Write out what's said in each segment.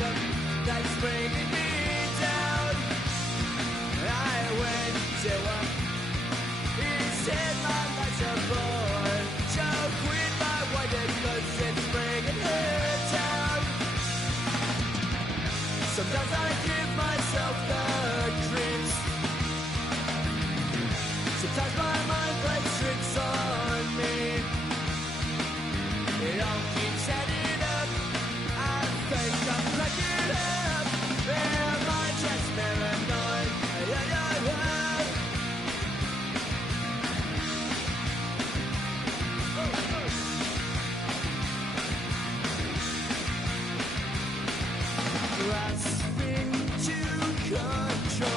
rhythm that's bringing me down. I went to him. He said my life's a bore. So quit my wonder 'cause it's bringing her down. Sometimes I give myself the creeps. Sometimes my mind plays tricks on me. It all keeps adding up. I think I'm cracking up. Am I just paranoid? Grasping to control,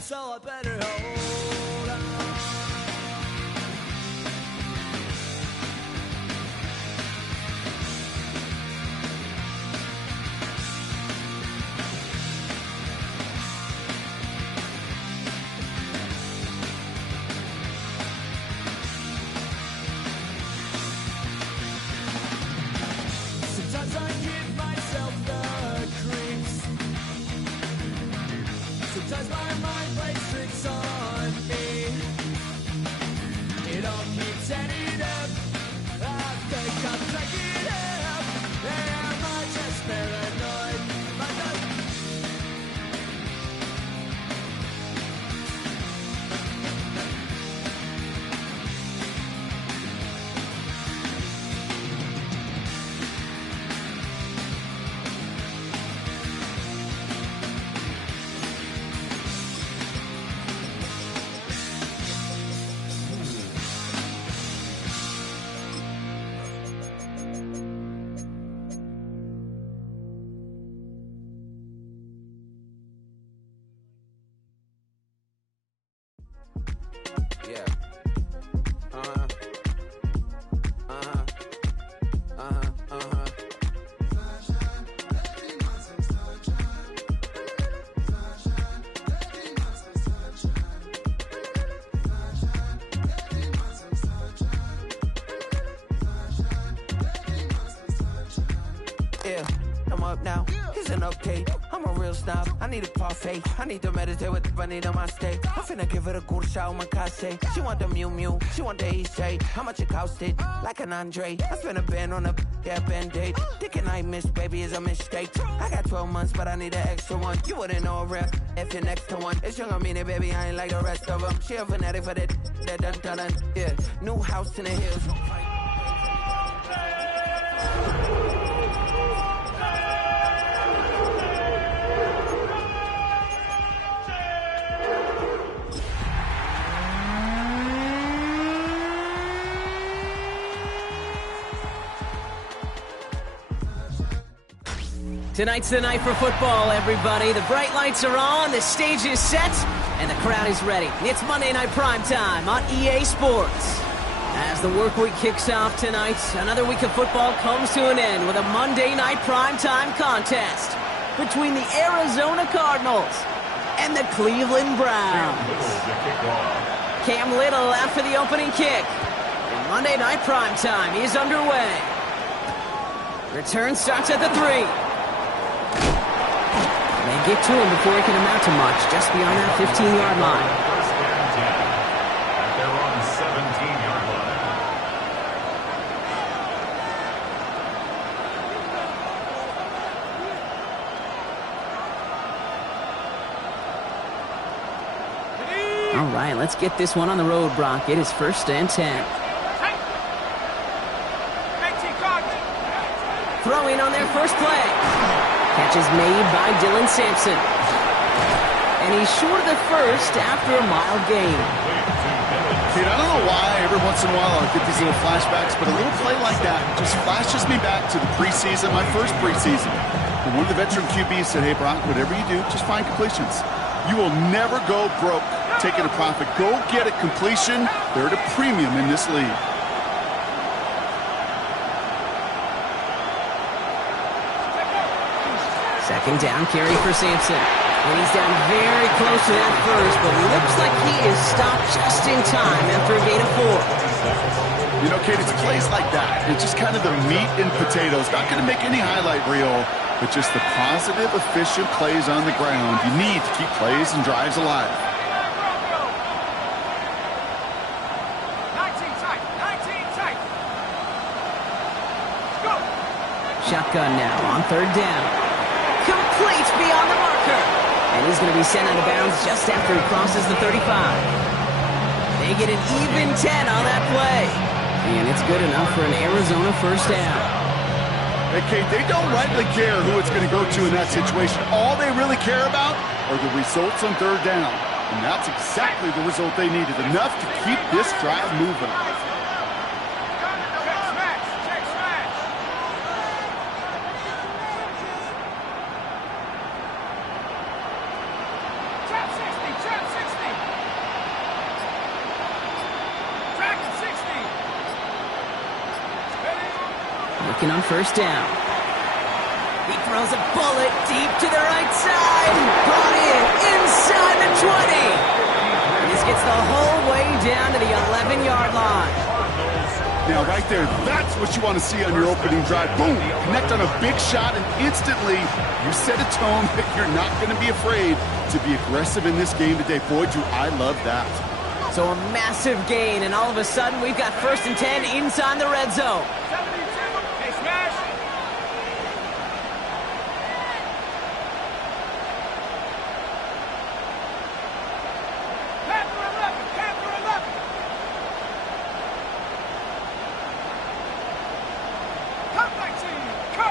so I better hold on. Sometimes I give myself the creeps. Sometimes my mind plays tricks on me. It all keeps adding up. I think I'm cracking up. Am I just paranoid? Am I just... Yeah, I'm up now. Isn't okay. I'm a real snob. I need a parfait. I need to meditate with the bunny on my stay. I'm finna give it a good shot with my case. She want the Mew Mew. She want the Eastside. How much it costed? Like an Andre. I spent a band on a band-aid. Thinking I missed, baby, is a mistake. I got 12 months, but I need an extra one. You wouldn't know a rep if you're next to one. It's young, I mean it, baby. I ain't like the rest of them. She a fanatic for that. Yeah, new house in the hills. Tonight's the night for football, everybody. The bright lights are on, the stage is set, and the crowd is ready. It's Monday Night Primetime on EA Sports. As the work week kicks off tonight, another week of football comes to an end with a Monday Night Primetime contest between the Arizona Cardinals and the Cleveland Browns. Cam Little after the opening kick. And Monday Night Primetime is underway. Return starts at the 3. They get to him before he can amount to much, just beyond that 15-yard line. First and 10 at their own 17-yard line. All right, let's get this one on the road, Brock. It is first and 10. Throwing on their first play. Catch is made by Dylan Sampson. And he's short of the first after a mild gain. Dude, I don't know why every once in a while I'll get these little flashbacks, but a little play like that just flashes me back to the preseason, my first preseason. And one of the veteran QBs said, hey, Brock, whatever you do, just find completions. You will never go broke taking a profit. Go get a completion. They're at a premium in this league. Second down carry for Sampson. And he's down very close to that first, but looks like he is stopped just in time after a gain of 4. You know, Kate, it's plays like that. It's just kind of the meat and potatoes. Not going to make any highlight reel, but just the positive, efficient plays on the ground you need to keep plays and drives alive. 19 tight. Go. Shotgun now on third down. Complete beyond the marker. And he's going to be sent out of bounds just after he crosses the 35. They get an even 10 on that play. And it's good enough for an Arizona first down. Hey, Kate, they don't rightly care who it's going to go to in that situation. All they really care about are the results on third down. And that's exactly the result they needed. Enough to keep this drive moving. Check smash. Trap 60. Dragon 60. Looking on first down. He throws a bullet deep to the right side. Brought in inside the 20. And this gets the whole way down to the 11-yard line. Now, right there, that's what you want to see on your opening drive. Boom! Connect on a big shot, and instantly you set a tone that you're not going to be afraid to be aggressive in this game today. Boy, do I love that. So a massive gain, and all of a sudden we've got 1st and 10 inside the red zone. 72. Hey, smash. Panther 11. Come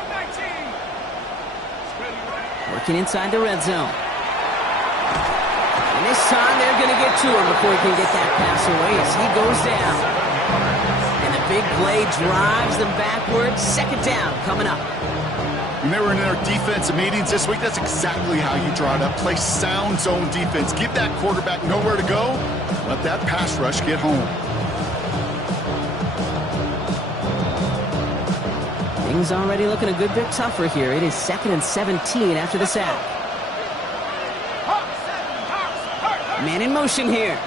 19. Spreading right. Working inside the red zone. And this time they're going to get to him before he can get that pass away as he goes down. And the big play drives them backwards. 2nd down coming up. When they were in our defensive meetings this week, that's exactly how you draw it up. Play sound zone defense. Give that quarterback nowhere to go. Let that pass rush get home. Things already looking a good bit tougher here. It is 2nd and 17 after the sack. Man in motion here.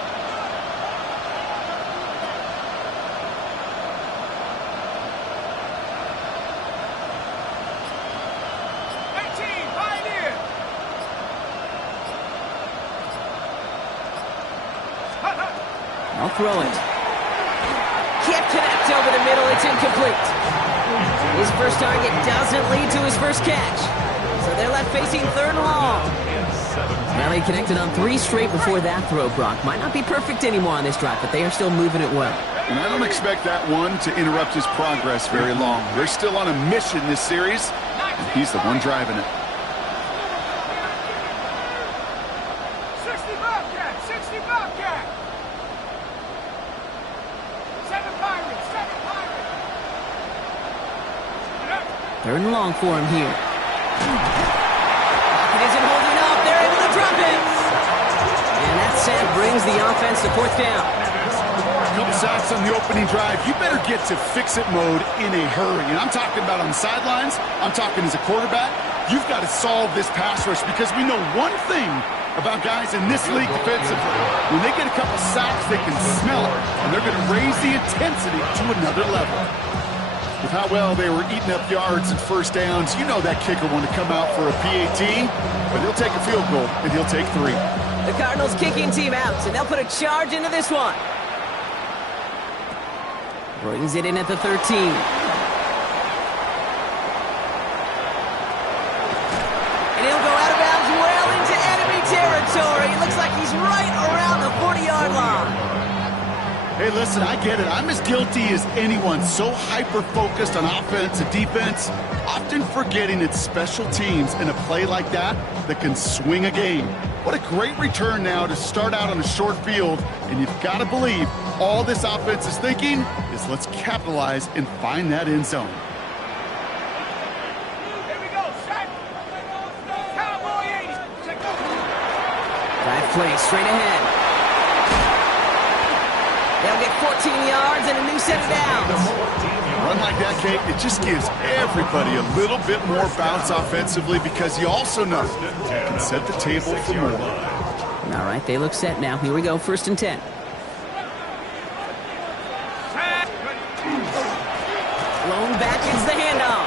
I'll throw it. Can't connect over the middle. It's incomplete. His first target doesn't lead to his first catch. So they're left facing 3rd and long. Well, he connected on 3 straight before that throw, Brock. Might not be perfect anymore on this drive, but they are still moving it well. And I don't expect that one to interrupt his progress very long. They're still on a mission this series, and he's the one driving it. 60 Bobcat. 7 Pirates. 3rd and long for him here. It isn't holding up. They're able to drop it. And that sack brings the offense to 4th down. A couple sacks on the opening drive. You better get to fix-it mode in a hurry. And I'm talking about on the sidelines. I'm talking as a quarterback. You've got to solve this pass rush because we know one thing about guys in this league defensively. When they get a couple sacks, they can smell it. And they're going to raise the intensity to another level. With how well they were eating up yards and first downs, you know that kicker wanted to come out for a PAT, but he'll take a field goal, and he'll take 3. The Cardinals kicking team out, and they'll put a charge into this one. Brings it in at the 13. And he'll go out of bounds well into enemy territory. It looks like he's right around the 40-yard line. Hey, listen, I get it. I'm as guilty as anyone. So hyper-focused on offense and defense, often forgetting it's special teams in a play like that can swing a game. What a great return now to start out on a short field, and you've got to believe all this offense is thinking is let's capitalize and find that end zone. Here we go, set. Cowboy 80. Drive play straight ahead. They'll get 14 yards and a new set of downs. Run like that, Kate, it just gives everybody a little bit more bounce offensively because you also know you can set the table for more. All right, they look set now. Here we go, 1st and 10. Blown back is the handoff.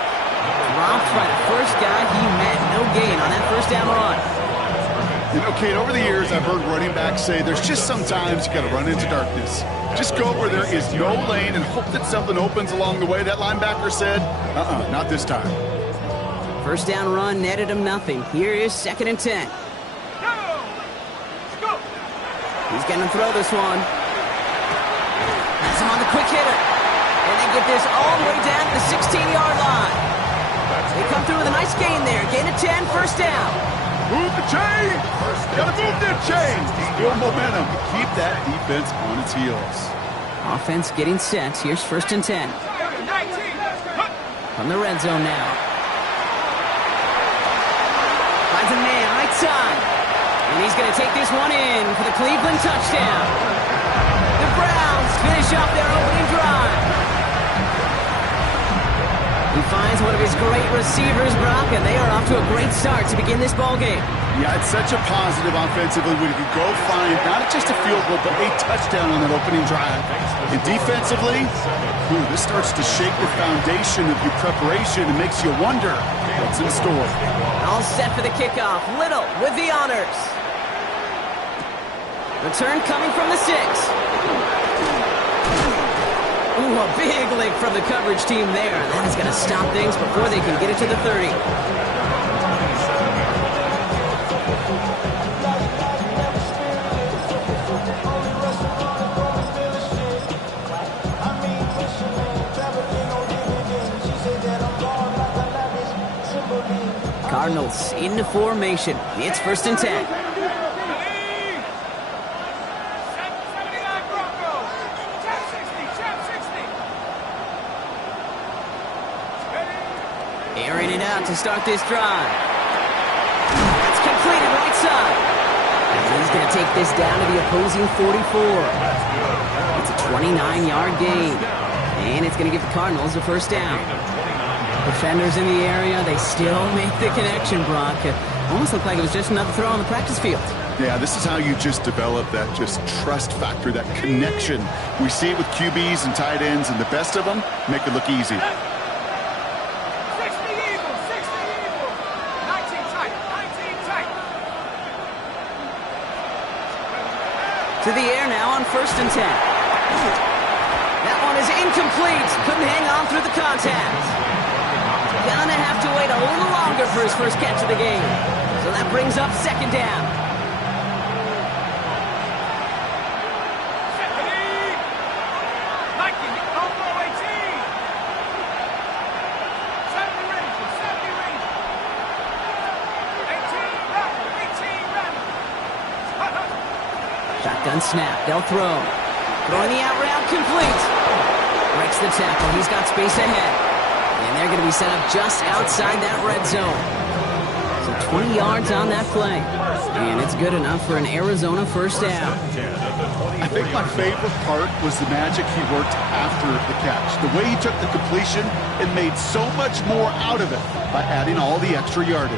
dropped by the first guy he met. No gain on that first down run. You know, Kate, over the years, I've heard running backs say there's just sometimes you got to run into darkness. Just go where there is no lane and hope that something opens along the way. That linebacker said, not this time. First down run netted him nothing. Here is 2nd and 10. He's going to throw this one. Has him on the quick hitter. And they get this all the way down to the 16-yard line. They come through with a nice gain there. Gain of 10, first down. Move the chain! Gotta move that chain! Build momentum. Keep that defense on its heels. Offense getting set. Here's 1st and 10. From the red zone now. Finds a man right side. And he's going to take this one in for the Cleveland touchdown. The Browns finish off their opening drive. He finds one of his great receivers, Brock, and they are off to a great start to begin this ballgame. Yeah, it's such a positive offensively when you can go find not just a field goal, but a touchdown on that opening drive. And defensively, this starts to shake the foundation of your preparation and makes you wonder what's in store. All set for the kickoff. Little with the honors. Return coming from the 6. Ooh, a big lick from the coverage team there. That is going to stop things before they can get it to the 30. Cardinals into formation. It's 1st and 10. Airing it out to start this drive. That's completed right side. And he's going to take this down to the opposing 44. It's a 29-yard gain. And it's going to give the Cardinals a first down. Defenders in the area, they still make the connection, Brock. It almost looked like it was just another throw on the practice field. Yeah, this is how you just develop that just trust factor, that connection. We see it with QBs and tight ends, and the best of them make it look easy. To the air now on 1st and 10. That one is incomplete. Couldn't hang on through the contact. Gonna have to wait a little longer for his first catch of the game. So that brings up 2nd down. Shotgun snap. They'll throw. Throwing the out route complete. Breaks the tackle. He's got space ahead. And they're going to be set up just outside that red zone. So 20 yards on that play. And it's good enough for an Arizona first down. I think my favorite part was the magic he worked after the catch. The way he took the completion and made so much more out of it by adding all the extra yardage.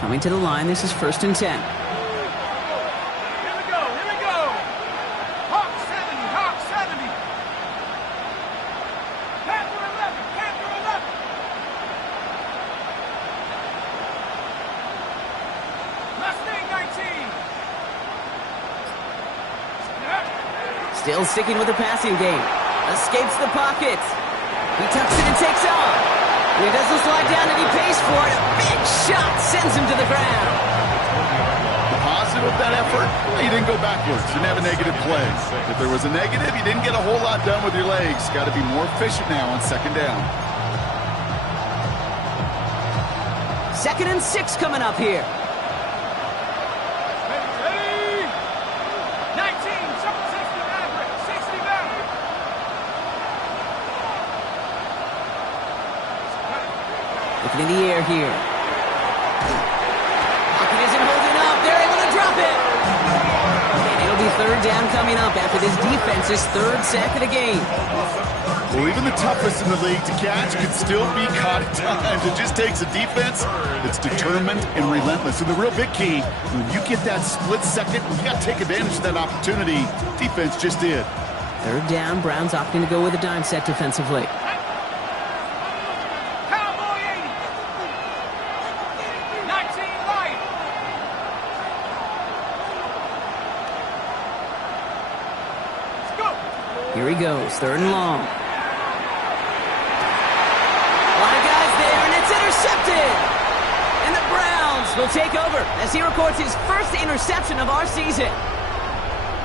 Coming to the line, this is 1st and 10. Still sticking with the passing game. Escapes the pocket. He tucks it and takes off. He doesn't slide down and he pays for it. A big shot sends him to the ground. The positive of that effort, you didn't go backwards. Didn't have a negative play. If there was a negative, you didn't get a whole lot done with your legs. Got to be more efficient now on 2nd down. 2nd and 6 coming up here. Looking in the air here. Pocket isn't holding up. They're able to drop it. And it'll be 3rd down coming up after this defense's 3rd sack of the game. Well, even the toughest in the league to catch can still be caught at times. It just takes a defense that's determined and relentless. And the real big key, when you get that split second, you got to take advantage of that opportunity. Defense just did. Third down, Browns opting to go with a dime set defensively. Here he goes, third and long. A lot of guys there, and it's intercepted! And the Browns will take over as he records his first interception of our season.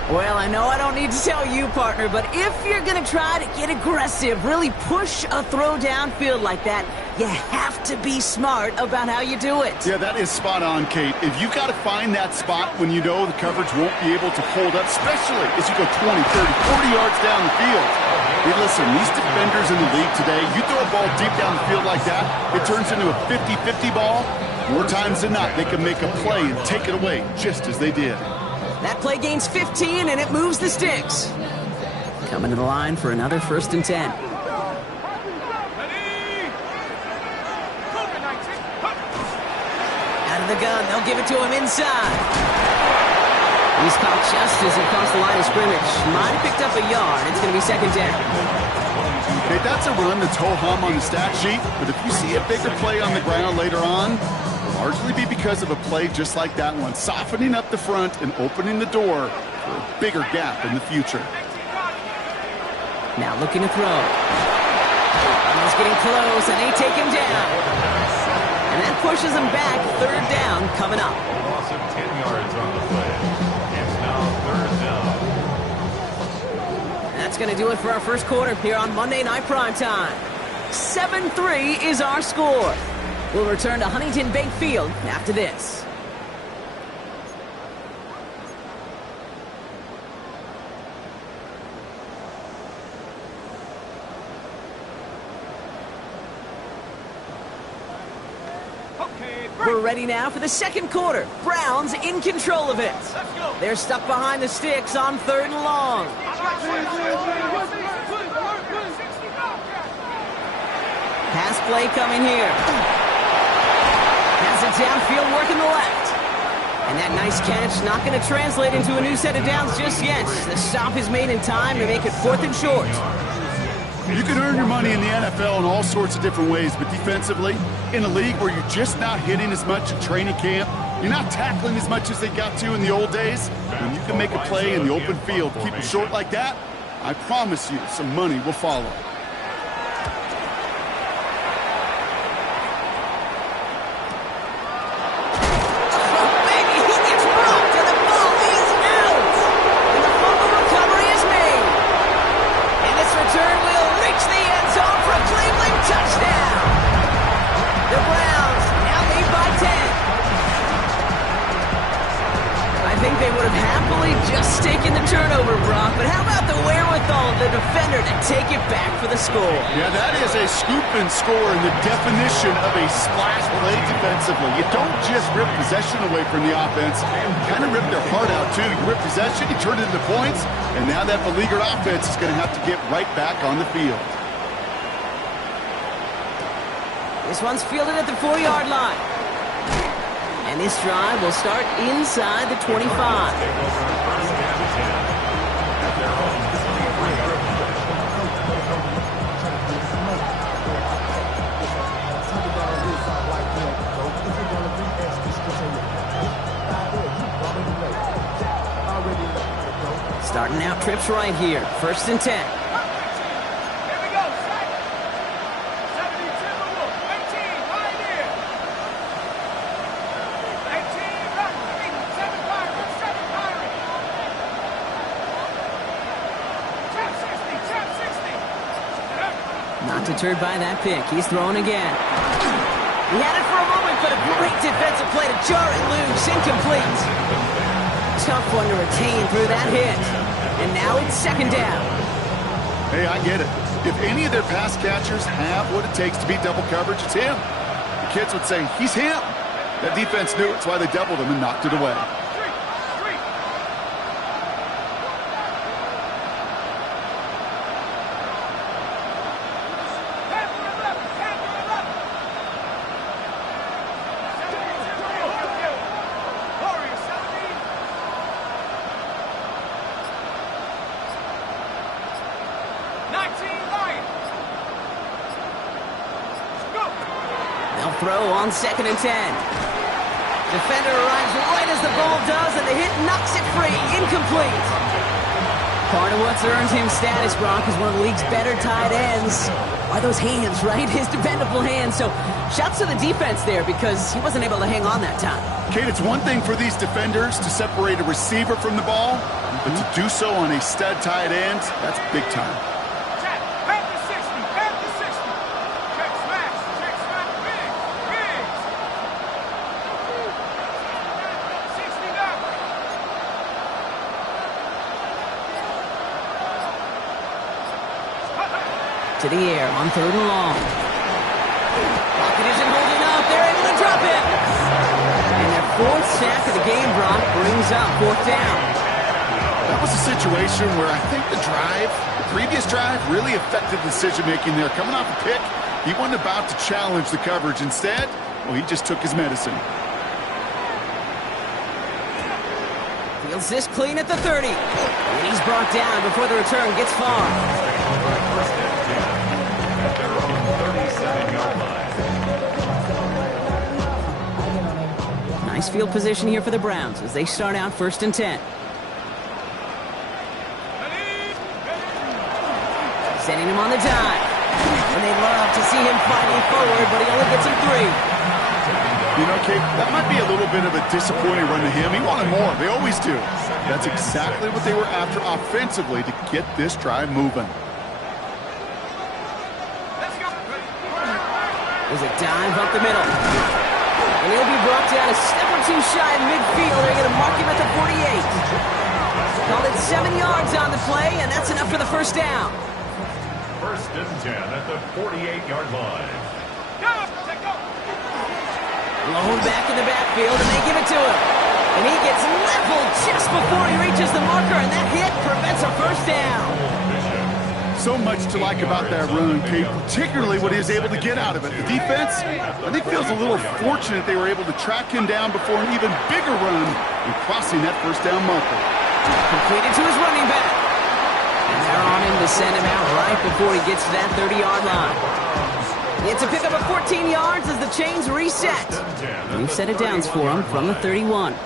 Well, I know I don't need to tell you, partner, but if you're going to try to get aggressive, really push a throw downfield like that, you have to be smart about how you do it. Yeah, that is spot on, Kate. If you've got to find that spot when you know the coverage won't be able to hold up, especially as you go 20, 30, 40 yards down the field. Hey, listen, these defenders in the league today, you throw a ball deep down the field like that, it turns into a 50-50 ball. More times than not, they can make a play and take it away, just as they did. That play gains 15, and it moves the sticks. Coming to the line for another 1st and 10. Out of the gun, they'll give it to him inside. He's caught just as he crossed the line of scrimmage. Might have picked up a yard. It's going to be 2nd down. Okay, that's a run that's ho-hum on the stat sheet, but if you see a bigger play on the ground later on, largely be because of a play just like that one, softening up the front and opening the door for a bigger gap in the future. Now looking to throw. He's getting close, and they take him down. And that pushes him back. 3rd down coming up. Loss of 10 yards on the play. It's now 3rd down. That's going to do it for our first quarter here on Monday Night Primetime. 7-3 is our score. We'll return to Huntington Bank Field after this. We're ready now for the second quarter. Browns in control of it. They're stuck behind the sticks on 3rd and long. Pass play coming here. Has it downfield working the left. And that nice catch not going to translate into a new set of downs just yet. The stop is made in time to make it 4th and short. You can earn your money in the NFL in all sorts of different ways, but defensively, in a league where you're just not hitting as much at training camp, you're not tackling as much as they got to in the old days, when you can make a play in the open field, keep it short like that, I promise you some money will follow. Yeah, that is a scoop and score in the definition of a splash play defensively. You don't just rip possession away from the offense. You kind of rip their heart out, too. You rip possession, you turn it into points, and now that beleaguered offense is going to have to get right back on the field. This one's fielded at the 4-yard line. And this drive will start inside the 25. Starting out trips right here. 1st and 10. Not deterred by that pick. He's throwing again. He had it for a moment, but a great defensive play to jar it loose. Incomplete. Tough one to retain through that hit. And now it's 2nd down. Hey, I get it. If any of their pass catchers have what it takes to beat double coverage, it's him. The kids would say, he's him. That defense knew it's why they doubled him and knocked it away. throw on 2nd and 10. Defender arrives right as the ball does, and the hit knocks it free. Incomplete. Part of what's earned him status, Brock, is one of the league's better tight ends. Are those hands, right? His dependable hands. So shouts to the defense there because he wasn't able to hang on that time. Kate, it's one thing for these defenders to separate a receiver from the ball, but to do so on a stud tight end, that's big time. To the air on 3rd and long. Pocket isn't holding up. They're able to drop it. And their 4th sack of the game, Brock, brings up 4th down. That was a situation where I think the previous drive, really affected decision-making there. Coming off a pick, he wasn't about to challenge the coverage. Instead, well, he just took his medicine. Fields this clean at the 30. And he's brought down before the return gets far. Nice field position here for the Browns as they start out 1st and 10. Sending him on the dive. And they love to see him fighting forward, but he only gets him 3. You know, Kate, that might be a little bit of a disappointing run to him. He wanted more. They always do. That's exactly what they were after offensively to get this drive moving. There's a dive up the middle. And he'll be brought down a step or 2 shy of midfield. They're going to mark him at the 48. Called it 7 yards on the play, and that's enough for the 1st down. 1st and 10 at the 48-yard line. Blown back in the backfield, and they give it to him. And he gets leveled just before he reaches the marker, and that hit prevents a 1st down. So much to like about that run, Kate, particularly what he was able to get out of it. The defense, I think, feels a little fortunate they were able to track him down before an even bigger run and crossing that 1st down marker. Completed to his running back. And they're on him to send him out right before he gets to that 30-yard line. It's a pickup of 14 yards as the chains reset. New set of downs for him from the 31. And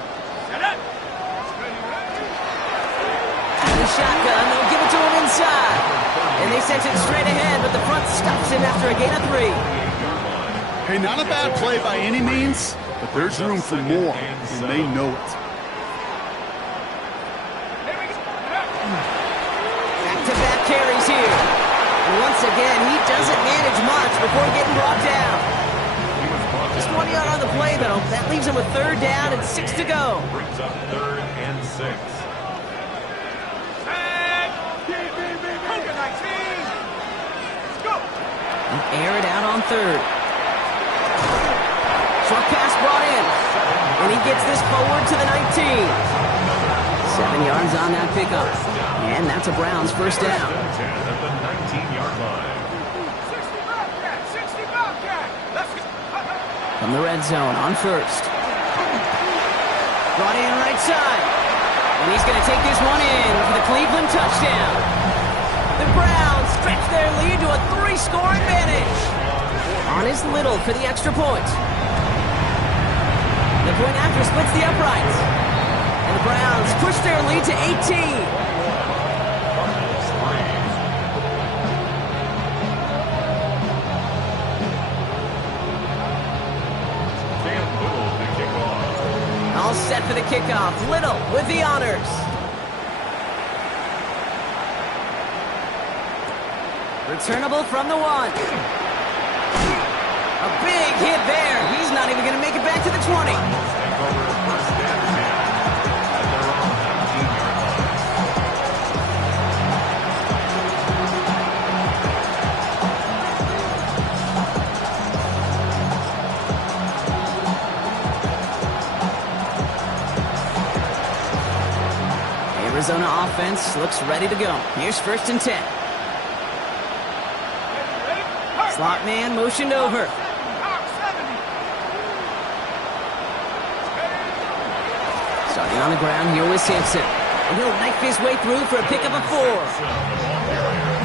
the shotgun, they'll give it to him inside. And they sent it straight ahead, but the front stops him after a gain of 3. Hey, not a bad play by any means, but there's room for more, and they know it. Back-to-back carries here. And once again, he doesn't manage much before getting brought down. Just 1 yard on the play, though. That leaves him with 3rd down and 6 to go. Brings up 3rd and 6. Air it out on 3rd. Short pass brought in. And he gets this forward to the 19. 7 yards on that pickup. And that's a Browns 1st down. 10 at the 19-yard line. From the red zone on 1st. Brought in right side. And he's going to take this one in for the Cleveland touchdown. The Browns stretch their lead to a 3-score advantage. On is Little for the extra point. The point after splits the uprights. And the Browns push their lead to 18. All set for the kickoff. Little with the honors. Returnable from the 1. A big hit there. He's not even going to make it back to the 20. Arizona offense looks ready to go. Here's 1st and 10. Slot man motioned over. Starting on the ground here with Simpson. And he'll knife his way through for a pickup of 4.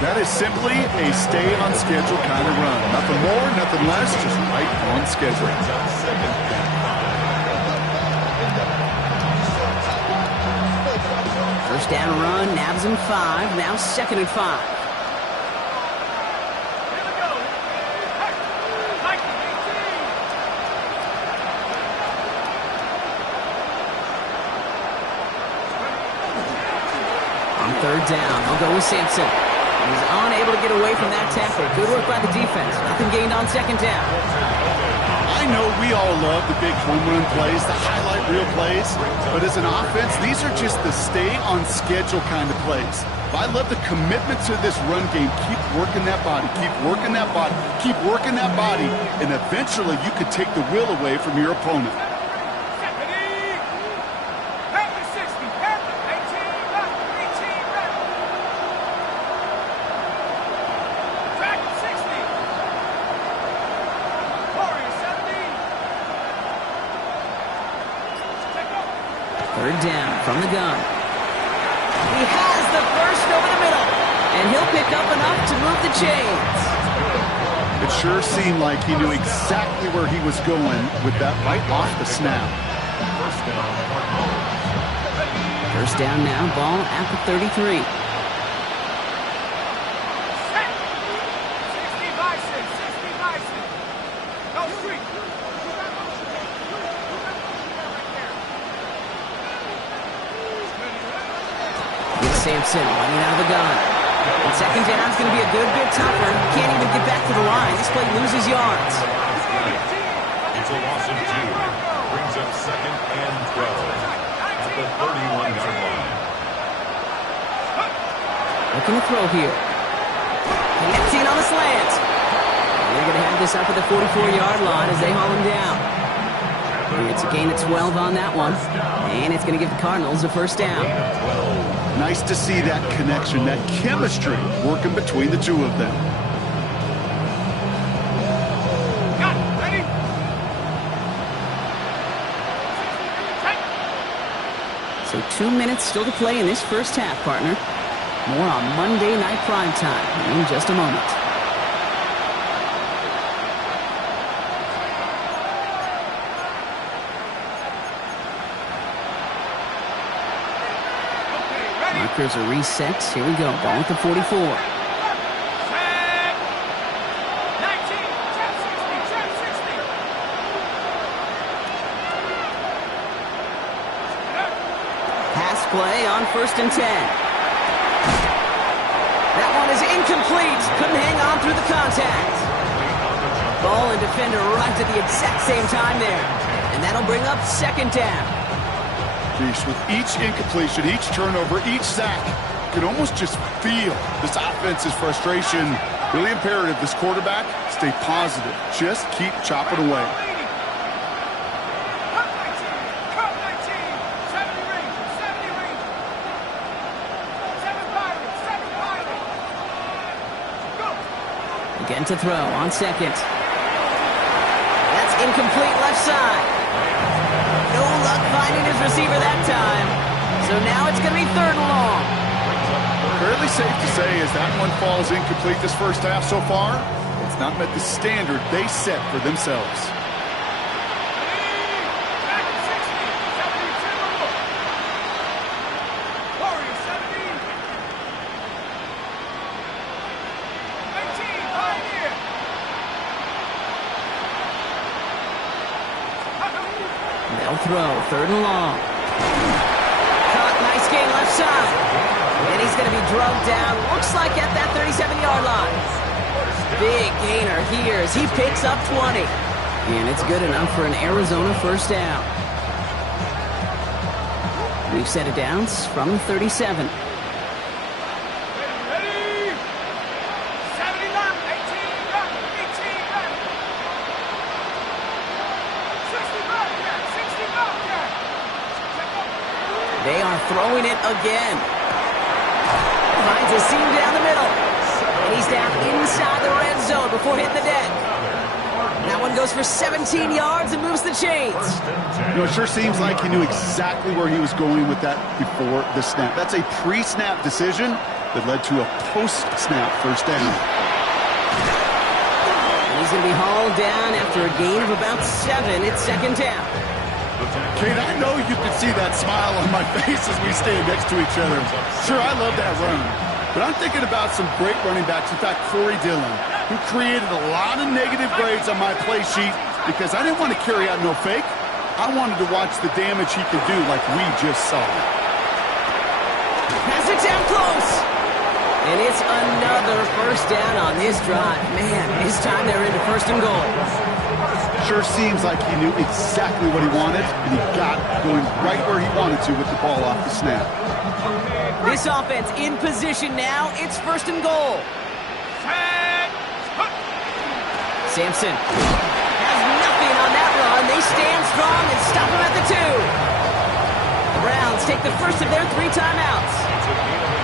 That is simply a stay on schedule kind of run. Nothing more, nothing less, just right on schedule. First down run, nabs him 5, now 2nd and 5. On 3rd down, they'll go with Sampson. He's unable to get away from that tackle. Good work by the defense. Nothing gained on 2nd down. I know we all love the big home run plays, the highlight reel plays, but as an offense, these are just the stay on schedule kind of plays. I love the commitment to this run game. Keep working that body, keep working that body, keep working that body, and eventually you could take the will away from your opponent. Down from the gun. He has the first over the middle, and he'll pick up enough to move the chains. It sure seemed like he knew exactly where he was going with that right off the snap. First down now, ball at the 33. Sampson running out of the gun. And 2nd down is going to be a good bit tougher. Can't even get back to the line. This play loses yards. It's a loss of 2. Brings up 2nd and 12 at the 31-yard line. Looking to throw here. Connecting on the slant. And they're going to have this up at the 44-yard line as they haul him down. It's a gain of 12 on that one. And it's going to give the Cardinals a first down. Nice to see that connection, that chemistry working between the two of them. Ready? So 2 minutes still to play in this first half, partner. More on Monday Night Primetime in just a moment. Markers are reset. Here we go. Ball at the 44. Pass play on 1st and 10. That one is incomplete. Couldn't hang on through the contact. Ball and defender arrived at the exact same time there. And that'll bring up 2nd down. With each incompletion, each turnover, each sack, you can almost just feel this offense's frustration. Really imperative, this quarterback, stay positive. Just keep chopping away. Again to throw on 2nd. That's incomplete left side. No luck finding his receiver that time. So now it's going to be 3rd and long. Fairly safe to say as that one falls incomplete this first half so far, it's not met the standard they set for themselves. They'll throw 3rd and long. Caught, nice gain left side. And he's going to be drugged down. Looks like at that 37-yard line. Big gainer here as he picks up 20. And it's good enough for an Arizona first down. We've set it down from the 37. They are throwing it again. Finds a seam down the middle. And he's down inside the red zone before hitting the deck. That one goes for 17 yards and moves the chains. You know, it sure seems like he knew exactly where he was going with that before the snap. That's a pre-snap decision that led to a post-snap first down. He's going to be hauled down after a gain of about 7. It's second down. Kate, I know you can see that smile on my face as we stand next to each other. Sure, I love that run. But I'm thinking about some great running backs. In fact, Corey Dillon, who created a lot of negative grades on my play sheet because I didn't want to carry out no fake. I wanted to watch the damage he could do like we just saw. Pass it down close. And it's another first down on this drive. Man, this time they're into first and goal. Sure seems like he knew exactly what he wanted, and he got going right where he wanted to with the ball off the snap. This offense in position now. It's first and goal. Sampson has nothing on that run. They stand strong and stop him at the 2. The Browns take the first of their 3 timeouts.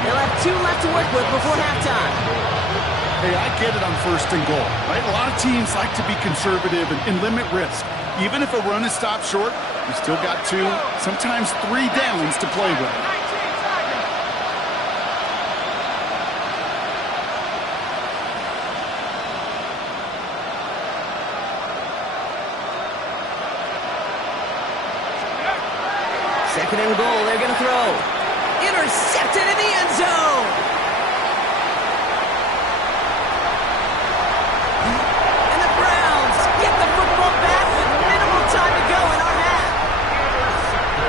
They'll have 2 left to work with before halftime. Hey, I get it on first and goal, right? A lot of teams like to be conservative and limit risk. Even if a run is stopped short, you still got 2, sometimes 3 downs to play with. Second and goal, they're going to throw. Intercepted in the end zone. And the Browns get the football back with minimal time to go in our half.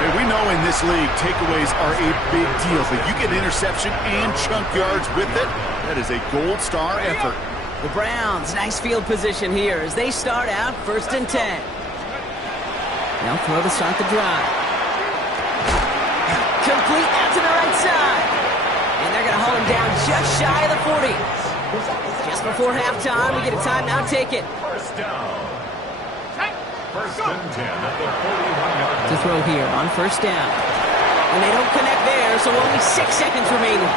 Hey, we know in this league, takeaways are a big deal, but you get interception and chunk yards with it. That is a gold star effort. The Browns, nice field position here as they start out first and 10. They'll throw to start the drive. Complete out to the right side. And they're going to haul him down just shy of the 40. Just before halftime, we get a timeout taken. First down. First and 10 at the 41-yard line. To throw here on first down. And they don't connect there, so only 6 seconds remaining.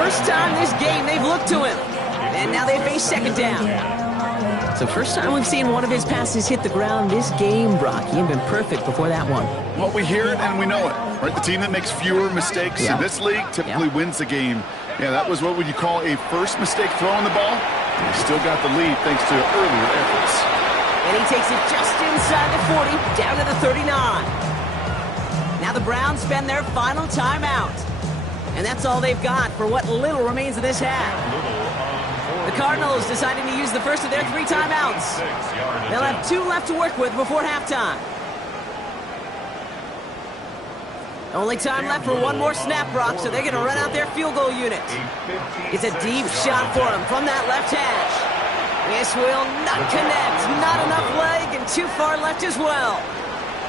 First time this game they've looked to him. And now they face second down. So first time we've seen one of his passes hit the ground this game, Brock. He had been perfect before that one. Well, we hear it and we know it, right? The team that makes fewer mistakes in this league typically wins the game. Yeah, that was what would you call a first mistake throwing the ball. He still got the lead thanks to earlier efforts. And he takes it just inside the 40, down to the 39. Now the Browns spend their final timeout. And that's all they've got for what little remains of this half. The Cardinals deciding to use the first of their 3 timeouts. They'll have 2 left to work with before halftime. Only time left for one more snap, Brock, so they're going to run out their field goal unit. It's a deep shot for him from that left hash. This will not connect. Not enough leg and too far left as well.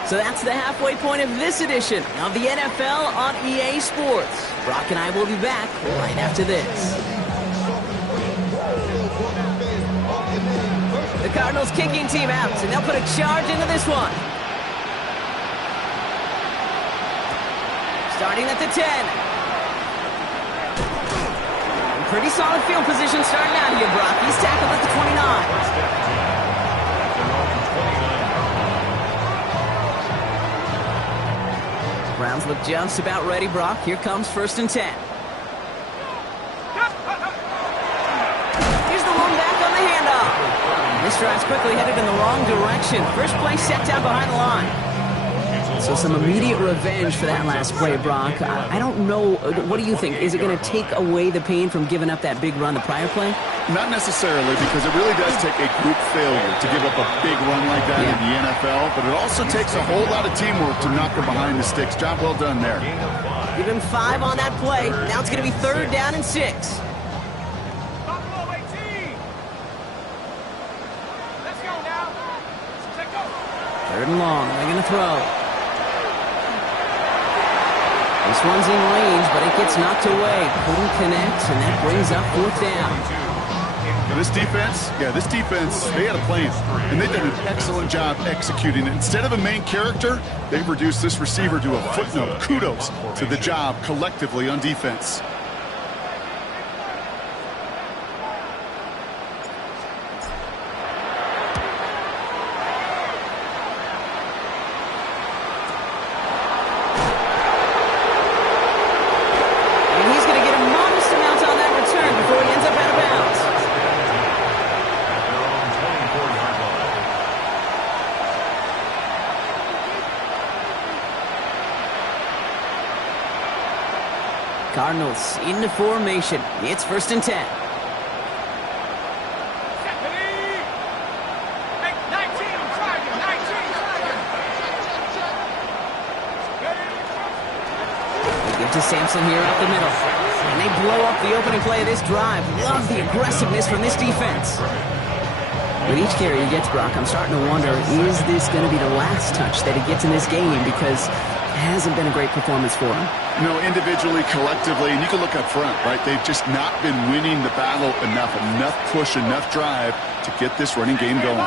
So that's the halfway point of this edition of the NFL on EA Sports. Brock and I will be back right after this. The Cardinals kicking team out, and they'll put a charge into this one. Starting at the 10. And pretty solid field position starting out here, Brock. He's tackled at the 29. Browns look just about ready, Brock. Here comes first and 10. Here's the one back on the handoff. This drive's quickly headed in the wrong direction. First play set down behind the line. So some immediate revenge for that last play, Brock. I don't know. What do you think? Is it going to take away the pain from giving up that big run the prior play? Not necessarily, because it really does take a group failure to give up a big run like that in the NFL. But it also takes a whole lot of teamwork to knock her behind the sticks. Job well done there. Give him 5 on that play. Now it's going to be 3rd down and 6. Third and long. They're going to throw. This one's in range, but it gets knocked away. Couldn't connect, and that brings up 4th down. This defense, they had a plan, and they've done an excellent job executing it. Instead of a main character, they've reduced this receiver to a footnote. Kudos to the job collectively on defense. Cardinals into formation. It's 1st and 10. To Sampson here up the middle. And they blow up the opening play of this drive. Love the aggressiveness from this defense. With each carry he gets, Brock, I'm starting to wonder, is this going to be the last touch that he gets in this game? Because it hasn't been a great performance for him. You know, individually, collectively, and you can look up front, right? They've just not been winning the battle enough push, enough drive to get this running game going.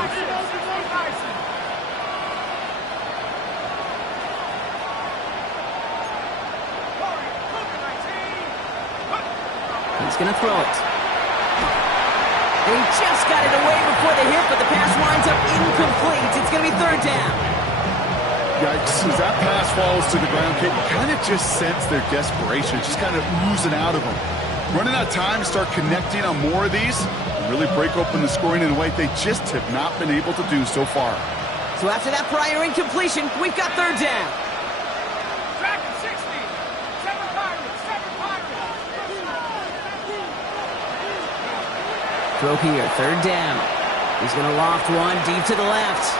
He's going to throw it. They just got it away before the hit, but the pass winds up incomplete. It's going to be 3rd down. Yikes, as that pass falls to the ground, Kate, you kind of just sense their desperation, just kind of oozing out of them. Running out of time to start connecting on more of these and really break open the scoring in a way they just have not been able to do so far. So after that prior incompletion, we've got 3rd down. Throw here, 3rd down. He's going to loft one deep to the left.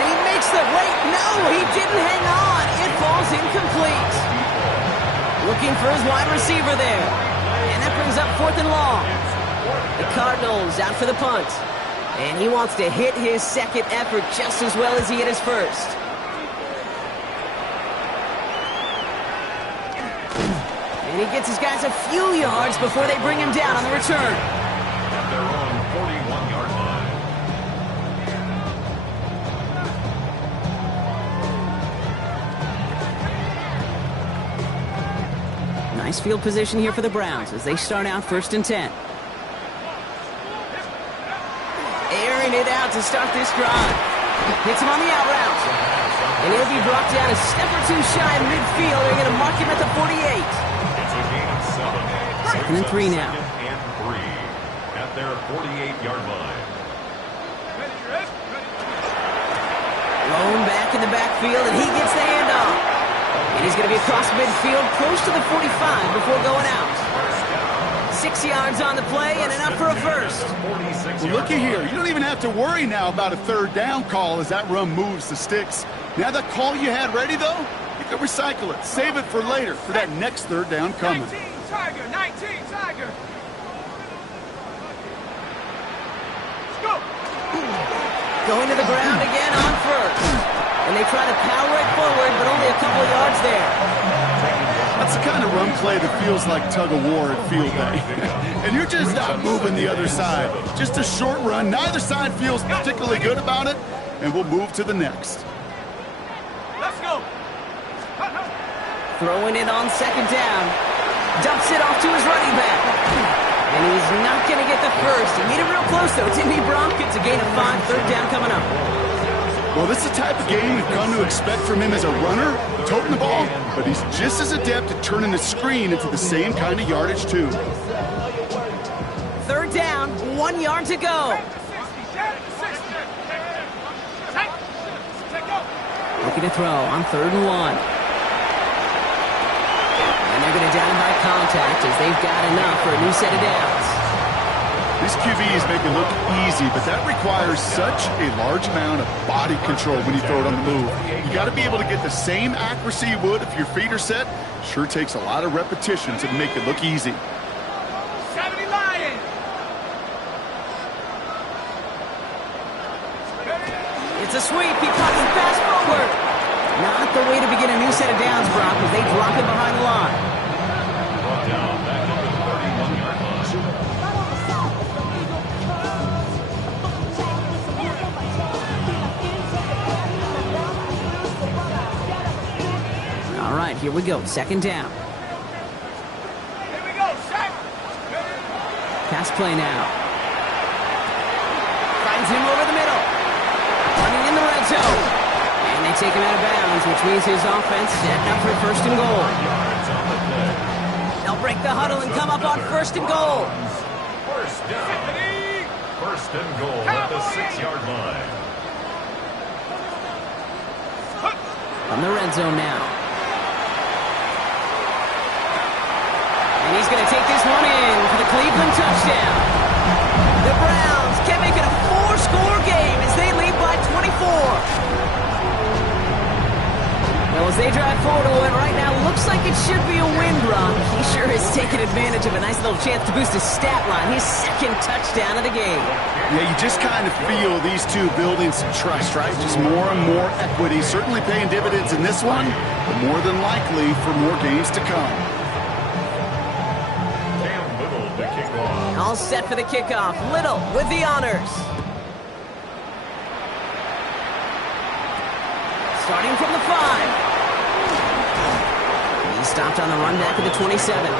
And he makes the wait. No, he didn't hang on. It falls incomplete. Looking for his wide receiver there. And that brings up 4th and long. The Cardinals out for the punt. And he wants to hit his second effort just as well as he hit his first. And he gets his guys a few yards before they bring him down on the return. At their own 41-yard line. Nice field position here for the Browns as they start out 1st and 10. Airing it out to start this drive. Hits him on the out route. And he'll be brought down a step or two shy of midfield. They're going to mark him at the 48. 2nd and 3 now. 2nd and 3 at their 48-yard line. Lone back in the backfield, and he gets the handoff. And he's going to be across midfield, close to the 45 before going out. 6 yards on the play and enough for a first. Well, looky here. You don't even have to worry now about a 3rd down call as that run moves the sticks. Now that call you had ready, though, you can recycle it. Save it for later for that next 3rd down coming. 19, Tiger, 19, Tiger. Let's go. Going to the ground again on 1st. And they try to power it forward, but only a couple of yards there. That's the kind of run play that feels like tug-of-war at field day. And you're just not moving the other side. Just a short run. Neither side feels particularly good about it, and we'll move to the next. Let's go. Throwing it on 2nd down. Dumps it off to his running back. And he's not going to get the first. He made it real close, though. Didn't he, Brock? It's a gain of 5, 3rd down coming up. Well, this is the type of game we've come to expect from him as a runner, toting the ball, but he's just as adept at turning the screen into the same kind of yardage, too. 3rd down, 1 yard to go. Looking to throw on 3rd and 1. And they're going to down by contact as they've got enough for a new set of downs. These QBs make it look easy, but that requires such a large amount of body control when you throw it on the move. You got to be able to get the same accuracy you would if your feet are set. Sure takes a lot of repetition to make it look easy. 70 Lions. It's a sweep. He pops the pass forward. Not the way to begin a new set of downs, Brock, as they drop it behind the line. Brought down back up to the 31-yard line. All right, here we go. 2nd down. Here we go. Set. Pass play now. Finds him over the middle. Running in the red zone. And they take him out of bounds, which means his offense setting up for 1st and goal. They'll break the huddle and come up on 1st and goal. 1st down. 1st and goal at the 6-yard line. From the red zone now. this one in for the Cleveland touchdown. The Browns can make it a 4-score game as they lead by 24. Well, as they drive forward to it right now, looks like it should be a win, Brock. He sure has taken advantage of a nice little chance to boost his stat line. His second touchdown of the game. Yeah, you just kind of feel these two building some trust, right? Just more and more equity. Certainly paying dividends in this one, but more than likely for more games to come. Cam Little to kick off. All set for the kickoff. Little with the honors. Starting from the 5. He stopped on the run back at the 27.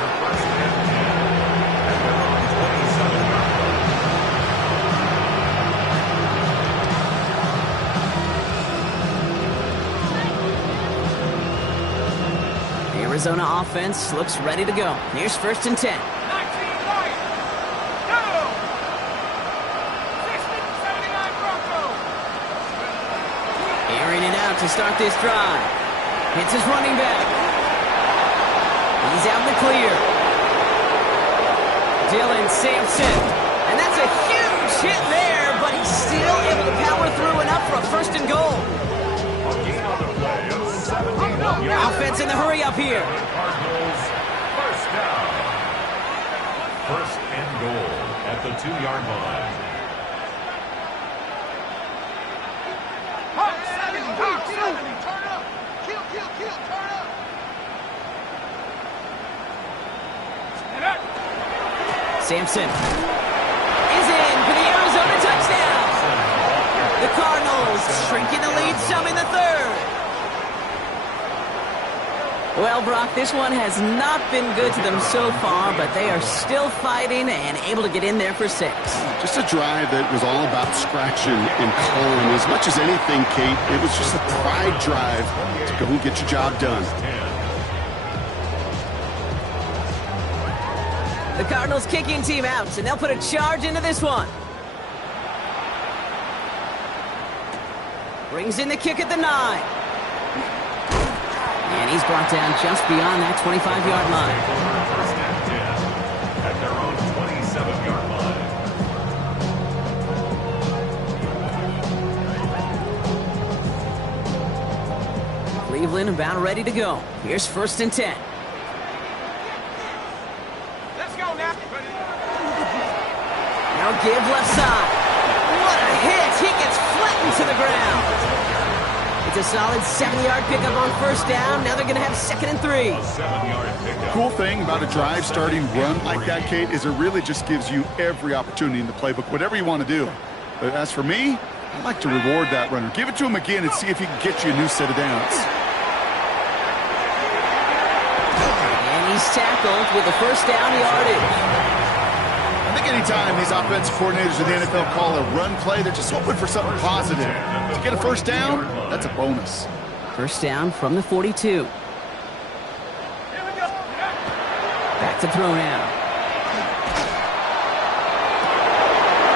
The Arizona offense looks ready to go. Here's 1st and 10. Airing it out to start this drive. Hits his running back. He's out in the clear. Dylan Sampson. And that's a huge hit there, but he's still able to power through enough for a 1st and goal. Offense in the hurry up here. Cardinals, 1st down. 1st and goal at the 2-yard line. Sampson is in for the Arizona touchdown. The Cardinals shrinking the lead some in the 3rd. Well, Brock, this one has not been good to them so far, but they are still fighting and able to get in there for 6. Just a drive that was all about scratching and clawing. As much as anything, Kate, it was just a pride drive to go and get your job done. The Cardinals kicking team out, and they'll put a charge into this one. Brings in the kick at the 9. And he's brought down just beyond that 25-yard line. 1st and 10 at their own 27-yard line. Cleveland about ready to go. Here's 1st and 10. Now give left side. What a hit! He gets flattened to the ground. It's a solid 7-yard pickup on 1st down. Now they're going to have 2nd and 3. 7-yard pickup. Cool thing about a drive starting run like that, Kate, is it really just gives you every opportunity in the playbook, whatever you want to do. But as for me, I like to reward that runner. Give it to him again and see if he can get you a new set of downs. And he's tackled with the 1st down yardage. I think anytime these offensive coordinators in the NFL call a run play, they're just hoping for something positive. To get a 1st down, that's a bonus. 1st down from the 42. Back to throw now.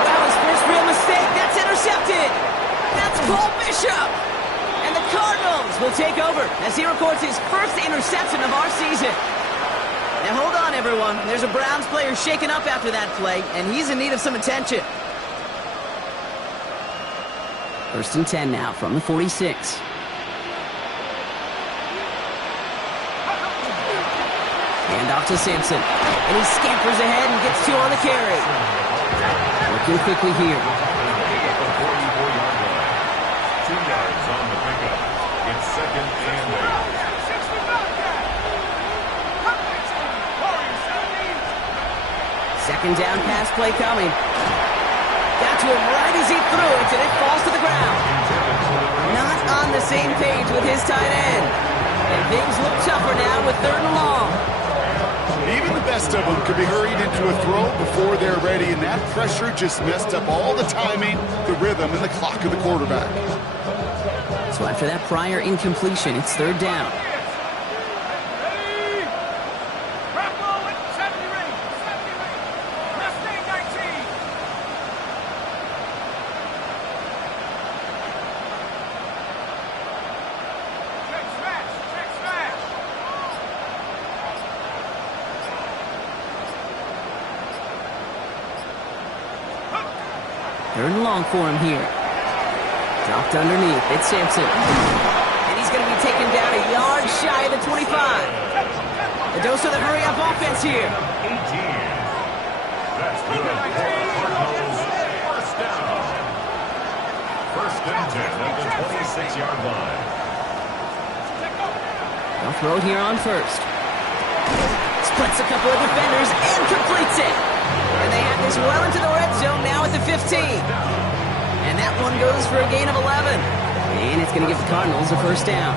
That was first real mistake. That's intercepted. That's Cole Bishop. And the Cardinals will take over as he records his 1st interception of our season. Now hold on, everyone. There's a Browns player shaken up after that play, and he's in need of some attention. 1st and 10 now from the 46. Hand off to Sampson. And he scampers ahead and gets 2 on the carry. Working quickly here. 44-yard line. 2 yards on the pickup. It's 2nd and 8. 2nd down pass play coming. Got to him right as he threw it, and it falls to the ground. Not on the same page with his tight end. And things look tougher now with 3rd and long. Even the best of them could be hurried into a throw before they're ready, and that pressure just messed up all the timing, the rhythm, and the clock of the quarterback. So after that prior incompletion, it's 3rd down. Third and long for him here. Dropped underneath. It's Sampson. And he's going to be taken down a yard shy of the 25. The dose of the hurry-up offense here. 18. That's good. Cardinals, first down. First and 10 at the 26-yard line. They'll throw it here on first. Splits a couple of defenders and completes it. And they have this well into the red zone now at the 15. And that one goes for a gain of 11. And it's going to give the Cardinals a first down.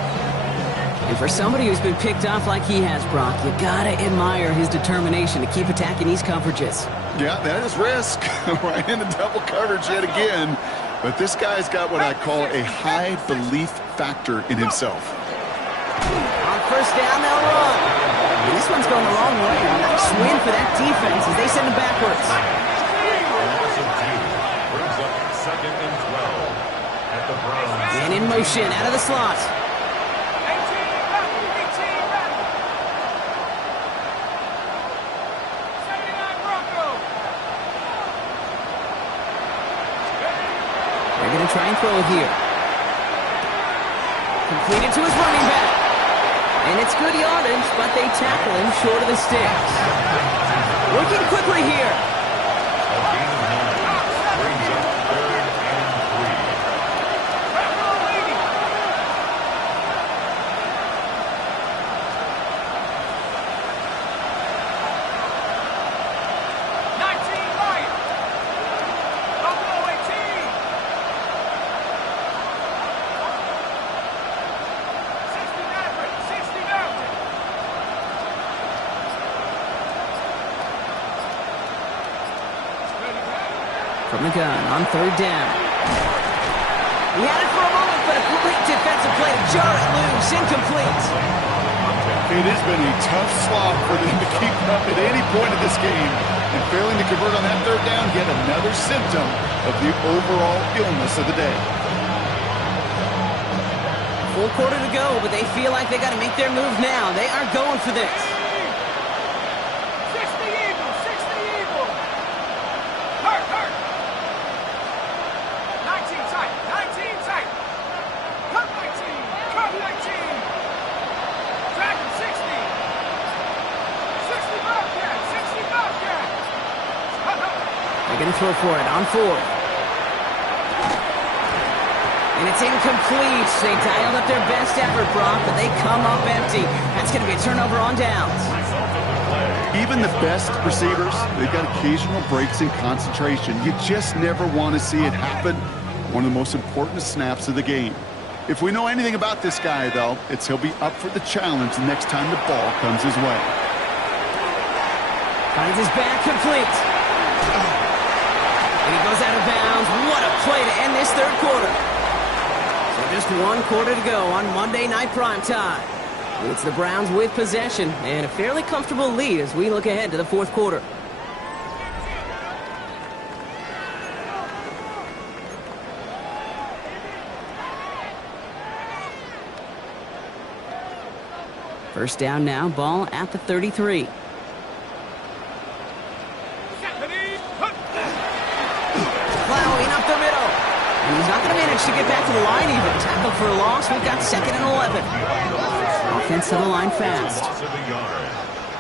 And for somebody who's been picked off like he has, Brock, you got to admire his determination to keep attacking these coverages. Yeah, that is risk. Right in the double coverage yet again. But this guy's got what I call a high belief factor in himself. On first down, they'll run. This one's going the wrong way. Nice win for that defense as they send him backwards. Loss of 2 brings up second and 12 at the Browns. And in motion, out of the slot. They're going to try and throw it here. Completed to his running back. And it's good yardage, but they tackle him short of the sticks. Working quickly here. A gain of 9 brings up third and 19 Lions. Buffalo 18. 60 Mountain. From the gun on third down. He had it for a moment, but a great defensive play to jar it loose. Incomplete. It has been a tough slog for them to keep up at any point of this game. And failing to convert on that third down, yet another symptom of the overall illness of the day. Full quarter to go, but they feel like they got to make their move now. They are going for this. 60 Eagles. 60 Eagles. Hurt. 19 tight. 19 tight. Cut 19. Cut 19. Dragon 60. 60 Bobcat. 60 Bobcat. They're going to throw for it on fourth. And it's incomplete. They dialed up their best effort, Brock, but they come up empty. That's going to be a turnover on downs. Even the best receivers, they've got occasional breaks in concentration. You just never want to see it happen. One of the most important snaps of the game. If we know anything about this guy, though, it's he'll be up for the challenge the next time the ball comes his way. Finds his back complete. And he goes out of bounds. What a play to end this third quarter. So just one quarter to go on Monday Night Primetime. It's the Browns with possession and a fairly comfortable lead as we look ahead to the fourth quarter. First down now, ball at the 33. Plowing up the middle. And he's not going to manage to get back to the line even. Tackle for a loss. We've got second and 11. Offense to the line fast. Loss of a yard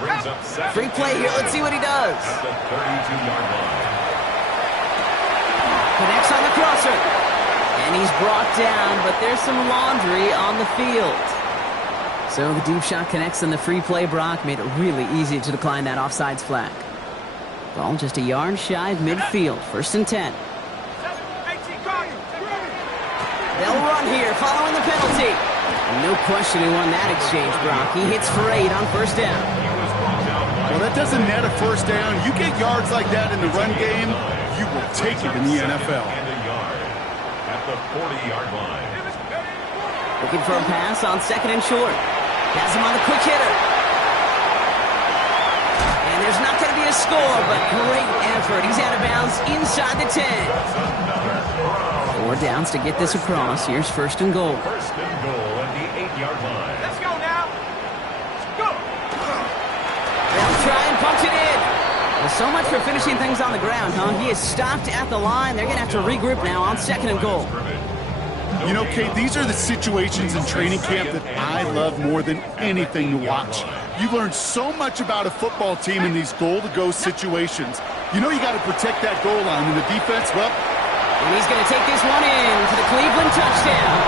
brings up second. Free play here. Let's see what he does. At the 32-yard line. Connects on the crosser. And he's brought down, but there's some laundry on the field. So the deep shot connects on the free play. Brock made it really easy to decline that offsides flag. Ball just a yard shy of midfield. First and 10. They'll run here following the penalty. No question who won that exchange, Brock. He hits for 8 on first down. Well, that doesn't net a first down. You get yards like that in the run game, you will take it in the NFL. And a yard at the 40-yard line. Looking for a pass on second and short. Has him on the quick hitter. And there's not going to be a score, but great effort. He's out of bounds inside the 10. 4 downs to get this across. Here's first and goal. First and goal at the 8-yard line. Let's go now. Go. They'll try and punch it in. Well, so much for finishing things on the ground, huh? He is stopped at the line. They're going to have to regroup now on 2nd and goal. You know, Kate, these are the situations in training camp that I love more than anything to watch. You learn so much about a football team in these goal-to-go situations. You know you got to protect that goal line, and the defense, well... And he's going to take this one in to the Cleveland touchdown.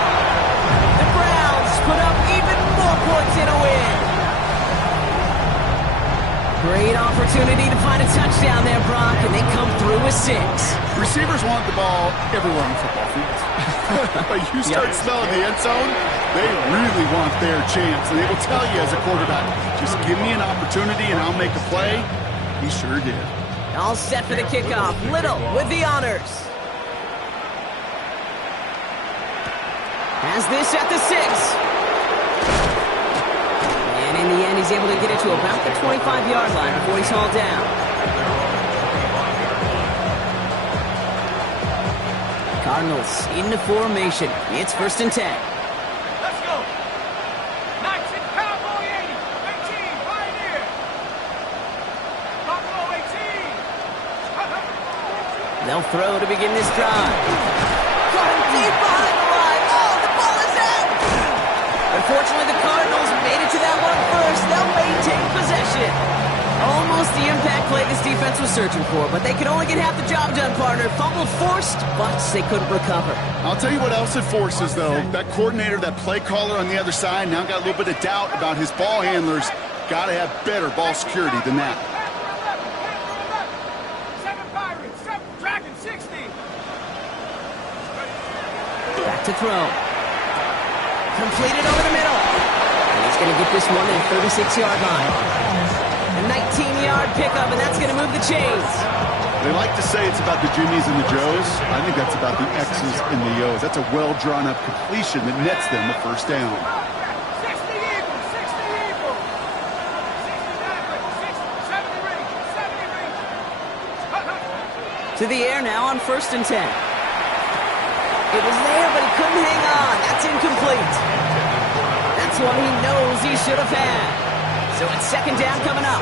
The Browns put up even more points in a win. Great opportunity to find a touchdown there, Brock, and they come through with 6. Receivers want the ball everywhere on the football field. But you start smelling the end zone, they really want their chance. And they will tell you as a quarterback, just give me an opportunity and I'll make a play. He sure did. All set for the kickoff. Little with the honors. Has this at the 6. And in the end, he's able to get it to about the 25-yard line before he's hauled down. Cardinals into formation. It's 1st and 10. Let's go. 19, Cowboy 80. 18, Pioneer. Buffalo 18. They'll throw to begin this drive. Caught him deep behind the line. Oh, the ball is out. Unfortunately, the Cardinals made it to that one first. They'll maintain possession. Almost the impact play this defense was searching for, but they could only get half the job done, partner. Fumble forced, but they couldn't recover. I'll tell you what else it forces, though. That coordinator, that play caller on the other side, now got a little bit of doubt about his ball handlers. Got to have better ball security than that. 7 Pirates, 7 Dragon 60. Back to throw. Completed over the middle. And he's going to get this one at the 36-yard line. A 19-yard pickup, and that's going to move the chains. They like to say it's about the Jimmies and the Joes. I think that's about the X's and the O's. That's a well-drawn-up completion that nets them a first down. 60 Eagles, 60 Eagles. 60 Mavericks, 60, 70 Rangers, 70 Rangers. To the air now on 1st and 10. It was there, but he couldn't hang on. That's incomplete. That's one he knows he should have had. So it's 2nd down coming up.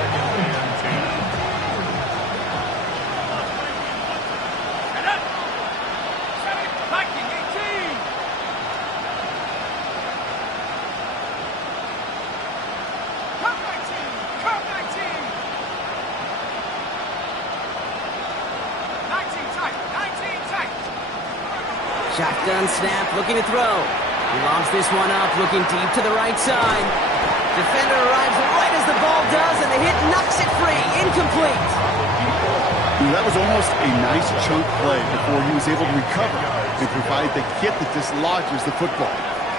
Viking 18. Come 19, come 19. 19 tight, 19 tight. Shotgun snap, looking to throw. He lobs this one up, looking deep to the right side. Defender arrives right as the ball does, and the hit knocks it free. Incomplete. That was almost a nice chunk play before he was able to recover and provide the hit that dislodges the football.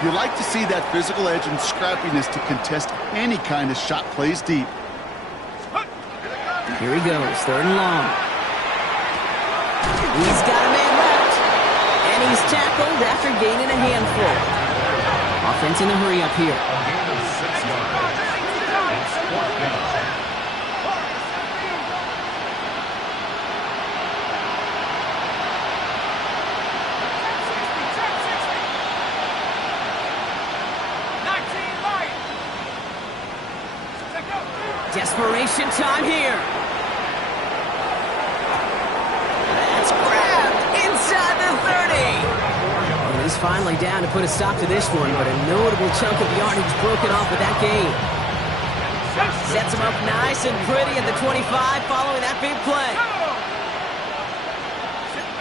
You like to see that physical edge and scrappiness to contest any kind of shot plays deep. Here he goes, 3rd and long. He's got a man left, and he's tackled after gaining a handful. Offense in a hurry up here. Desperation time here. That's grabbed inside the 30. And he's finally down to put a stop to this one, but a notable chunk of yardage broken off with that gain. Sets him up nice and pretty at the 25 following that big play.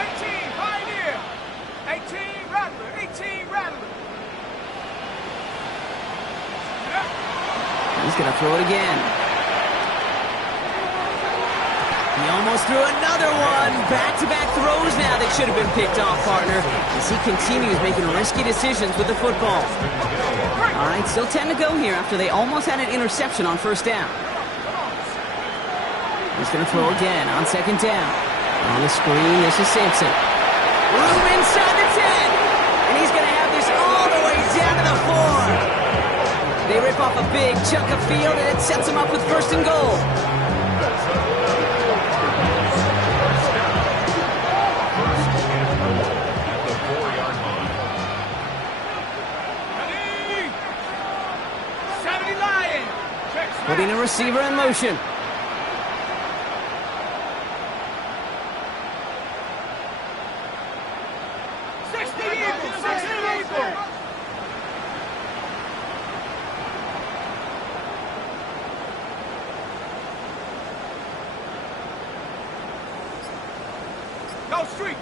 18, Pioneer. 18, Rattler. 18, Rattler. He's going to throw it again. He almost threw another one. Back-to-back throws now that should have been picked off, partner, as he continues making risky decisions with the football. All right, still 10 to go here after they almost had an interception on 1st down. He's going to throw again on 2nd down. On the screen, this is Sampson. Room inside the 10. And he's going to have this all the way down to the 4. They rip off a big chunk of field, and it sets him up with 1st and goal. Lions. Putting a receiver in motion. Go street.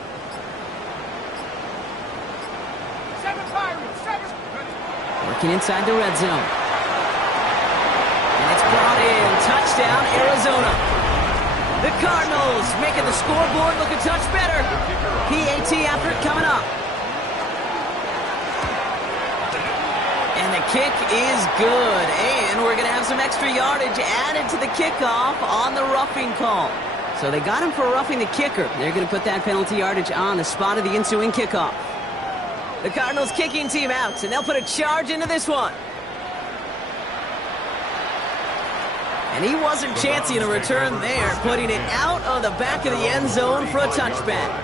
7 Pirates. 7. Working inside the red zone. And it's brought in. Touchdown, Arizona. The Cardinals making the scoreboard look a touch better. PAT effort coming up. And the kick is good. And we're going to have some extra yardage added to the kickoff on the roughing call. So they got him for roughing the kicker. They're going to put that penalty yardage on the spot of the ensuing kickoff. The Cardinals kicking team out, and they'll put a charge into this one. And he wasn't chancing a return there, putting it out of the back of the end zone for a touchback.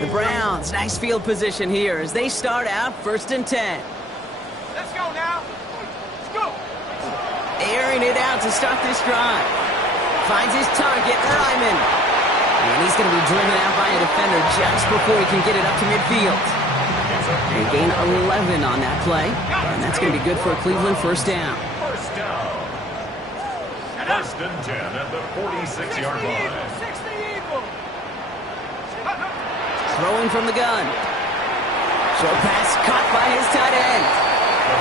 The Browns, nice field position here as they start out 1st and 10. Let's go now. Let's go. Airing it out to start this drive. Finds his target, Ryman. And he's going to be driven out by a defender just before he can get it up to midfield. They gain 11 on that play. And that's going to be good for a Cleveland first down. First down. 1st and 10 at the 46-yard line. 60 Eagle. Throwing from the gun. Short pass caught by his tight end.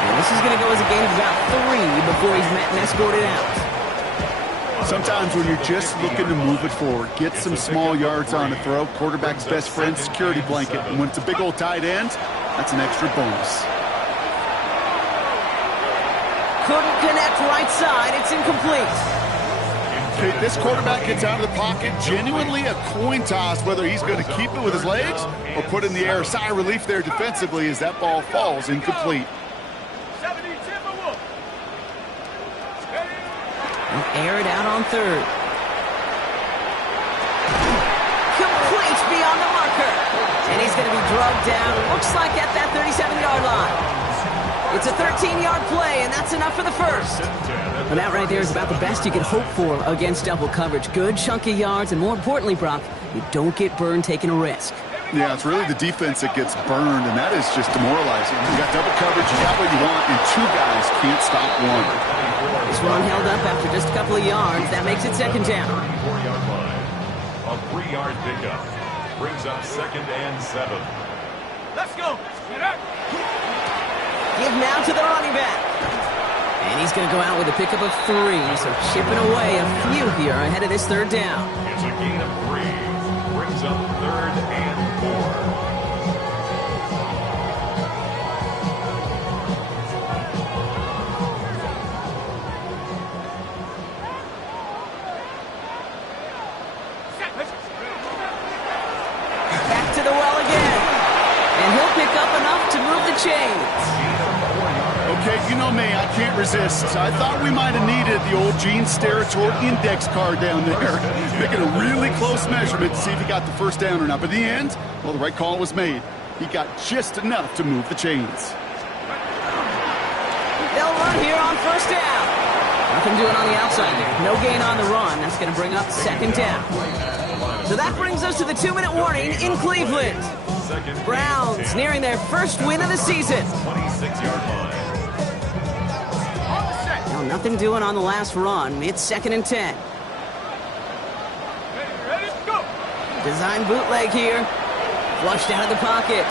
And this is going to go as a gain of about 3 before he's met and escorted out. Sometimes when you're just looking to move it forward, get some small yards on a throw, quarterback's best friend, security blanket. And when it's a big old tight end, that's an extra bonus. Couldn't connect right side. It's incomplete. Okay, this quarterback gets out of the pocket, genuinely a coin toss whether he's going to keep it with his legs or put it in the air. Sigh of relief there defensively as that ball falls incomplete. 70 Timberwolf. Air it out on 3rd. Complete beyond the marker. And he's going to be drugged down, looks like at that 37-yard line. It's a 13-yard play, and that's enough for the first. And that right there is about the best you can hope for against double coverage. Good chunky yards, and more importantly, Brock, you don't get burned taking a risk. Yeah, it's really the defense that gets burned, and that is just demoralizing. You got double coverage, you got what you want, and 2 guys can't stop one. This one held up after just a couple of yards. That makes it 2nd down. 34-yard line. A 3-yard pickup brings up 2nd and 7. Let's go. Get up. Give now to the running back. And he's going to go out with a pickup of 3, so chipping away a few here ahead of this 3rd down. It's a gain of 3. Brings up 3rd and 4. Back to the well again. And he'll pick up enough to move the chains. Okay, you know me, I can't resist. I thought we might have needed the old Gene Steratore index card down there. Making a really close measurement to see if he got the first down or not. But in the end, well, the right call was made. He got just enough to move the chains. They'll run here on 1st down. Nothing doing on the outside there. No gain on the run. That's going to bring up 2nd down. So that brings us to the 2-minute warning in Cleveland. Browns nearing their first win of the season. 26-yard line. Now nothing doing on the last run. It's 2nd and 10. Ready, go. Design bootleg here. Flushed out of the pocket.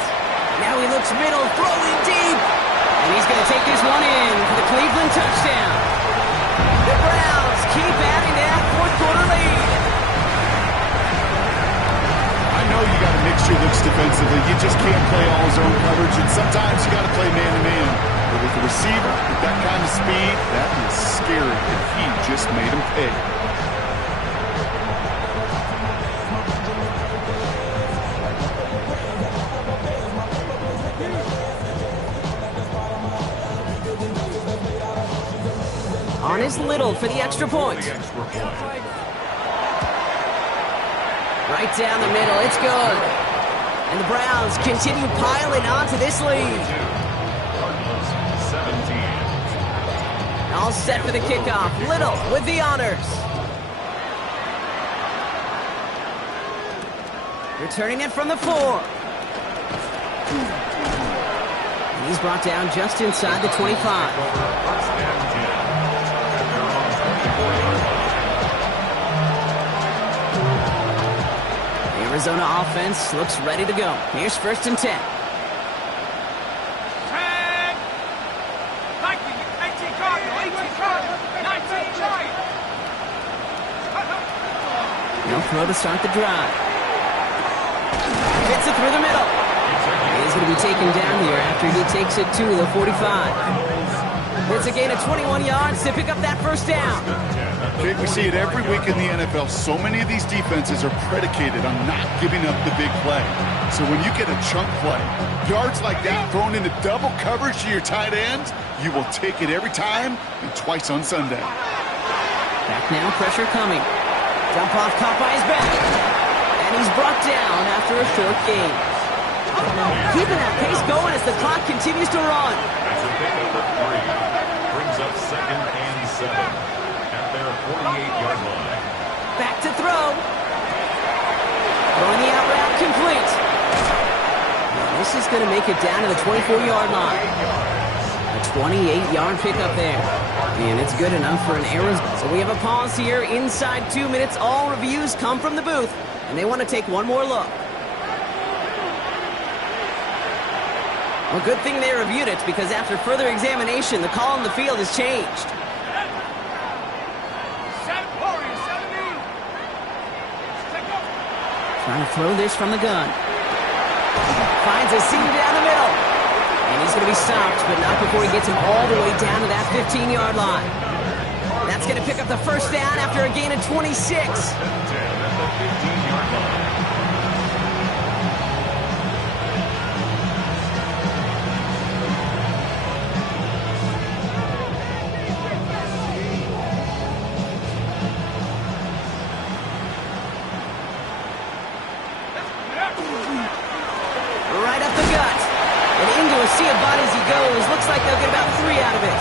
Now he looks middle, throwing deep. And he's going to take this one in for the Cleveland touchdown. The Browns keep adding to that 4th quarter lead. I know you got to mix your looks defensively. You just can't play all zone coverage, and sometimes you got to play man-to-man. But with the receiver, with that kind of speed, that is scary, and he just made him pay. On his Little for the extra point. Right down the middle, it's good. And the Browns continue piling onto this lead. 17. All set for the kickoff. Little with the honors. Returning it from the 4. He's brought down just inside the 25. First and 10. They're on the 24-yard line. The Arizona offense looks ready to go. Here's first and 10. No throw to start the drive. Hits it through the middle. He's going to be taken down here after he takes it to the 45. It's a gain of 21 yards to pick up that first down. Jake, we see it every week in the NFL. So many of these defenses are predicated on not giving up the big play. So when you get a chunk play, yards like that thrown into double coverage to your tight end, you will take it every time and twice on Sunday. Back now, pressure coming. Dump off caught by his back. And he's brought down after a short gain. Keeping that pace going as the clock continues to run. That's a pickup of 3. Brings up second and 7 at their 48-yard line. Back to throw. Throwing the out route complete. This is going to make it down to the 24-yard line. A 28-yard pickup there. And it's good enough for an Arizona. So we have a pause here inside 2 minutes. All reviews come from the booth, and they want to take one more look. Well, good thing they reviewed it, because after further examination, the call on the field has changed. Trying to throw this from the gun. Finds a seam down the middle. And he's going to be stopped, but not before he gets him all the way down to that 15-yard line. That's going to pick up the first down after a gain of 26. 10 at the 15-yard line. Right up the gut. And into a sea of bodies he goes. Looks like they'll get about 3 out of it.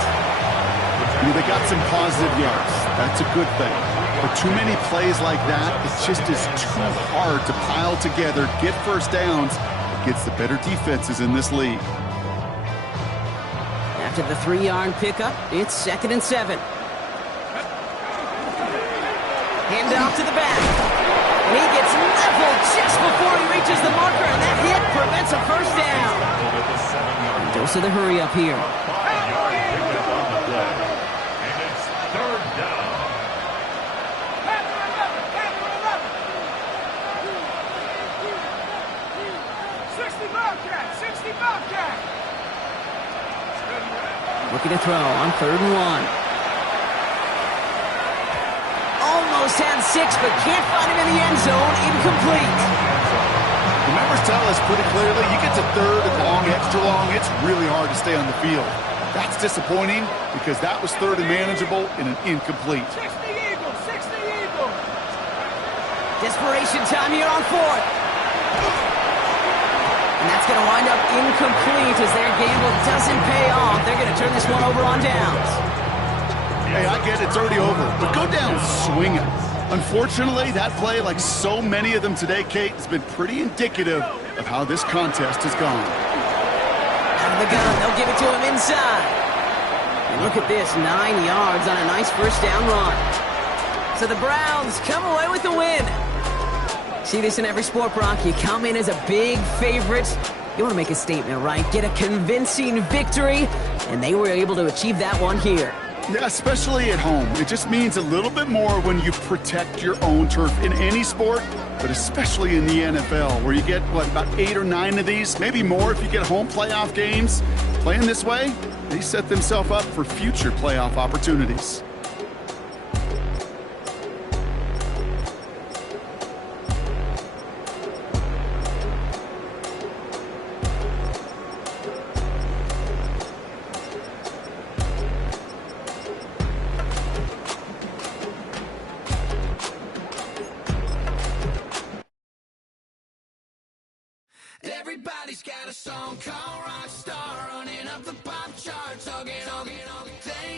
They got some positive yards. That's a good thing. But too many plays like that, it just is too hard to pile together, get first downs against the better defenses in this league. After the 3-yard pickup, it's second and 7. Hand off to the back. And he gets leveled just before he reaches the marker, and that hit prevents a first down. Dose of the hurry up here. 5-yard pickup on the play. And it's third down. Looking to throw on 3rd and 1. Almost had 6, but can't find him in the end zone. Incomplete. The numbers tell us pretty clearly, you get to 3rd and long, extra long, it's really hard to stay on the field. That's disappointing because that was 3rd and manageable in an incomplete. 60 Eagles, 60 Eagles. Desperation time here on 4th. And that's going to wind up incomplete as their gamble doesn't pay off. They're going to turn this one over on downs. Hey, I get it's already over, but go down swinging. Unfortunately, that play, like so many of them today, Kate, has been pretty indicative of how this contest has gone. Out of the gun, they'll give it to him inside. And look at this, 9 yards on a nice first down run. So the Browns come away with the win. See this in every sport, Brock. You come in as a big favorite. You want to make a statement, right? Get a convincing victory, and they were able to achieve that one here. Yeah, especially at home. It just means a little bit more when you protect your own turf in any sport, but especially in the NFL, where you get, about 8 or 9 of these, maybe more if you get home playoff games. Playing this way, they set themselves up for future playoff opportunities. Everybody's got a song called Rockstar, running up the pop charts, all they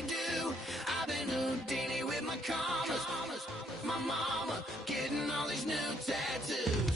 do. I've been Houdini with my commas, my mama getting all these new tattoos.